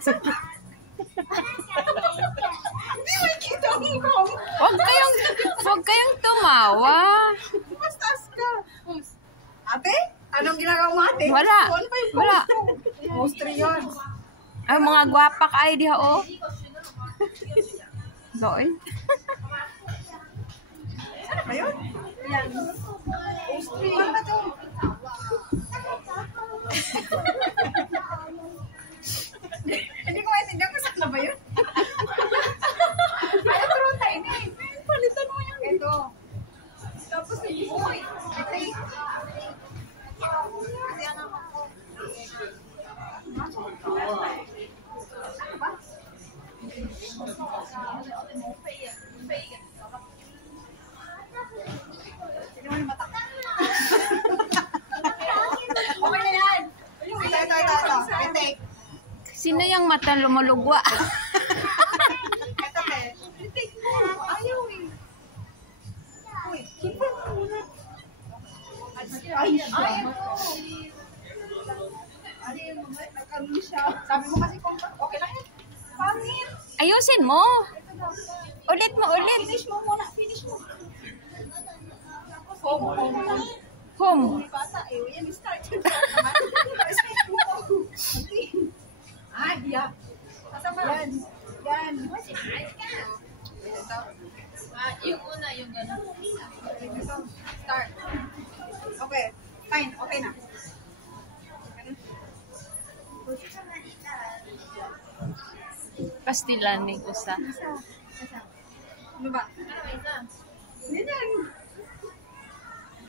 Sakit. Huwag kayong tumawa. Mastas ka. Ate? Anong ginagawa mo, ate? Wala. Wala. Poster yun. Ay, mga gwapa ka ay diha, oh. Doy. Ano ba yun? Yan. Poster. Ano ba ito? Hindi ko maintindihan kung saan na ba yun? Ay, pero tayo na eh. Palitan mo yan. Ito. Tapos hindi mo. Okay na yan. Ito. Retake. Sino yung mata lumulugwa? Ito, te. Retake mo. Ayaw eh. Uy, keep it muna. Ay, sabi mo kasi kung okay lang yan. Pangit. Ayusin mo. Ulit mo, ulit. Finish mo muna. Finish mo. Home. Bata eh. Yan, start. Ay, yeah. Kasama. Yan. Yan. Ito. Yung una, yung gano'n. Ito. Start. Okay. Fine. Okay na. Pastilani usa. Ano ba? Yan.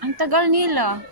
Ang tagal nila.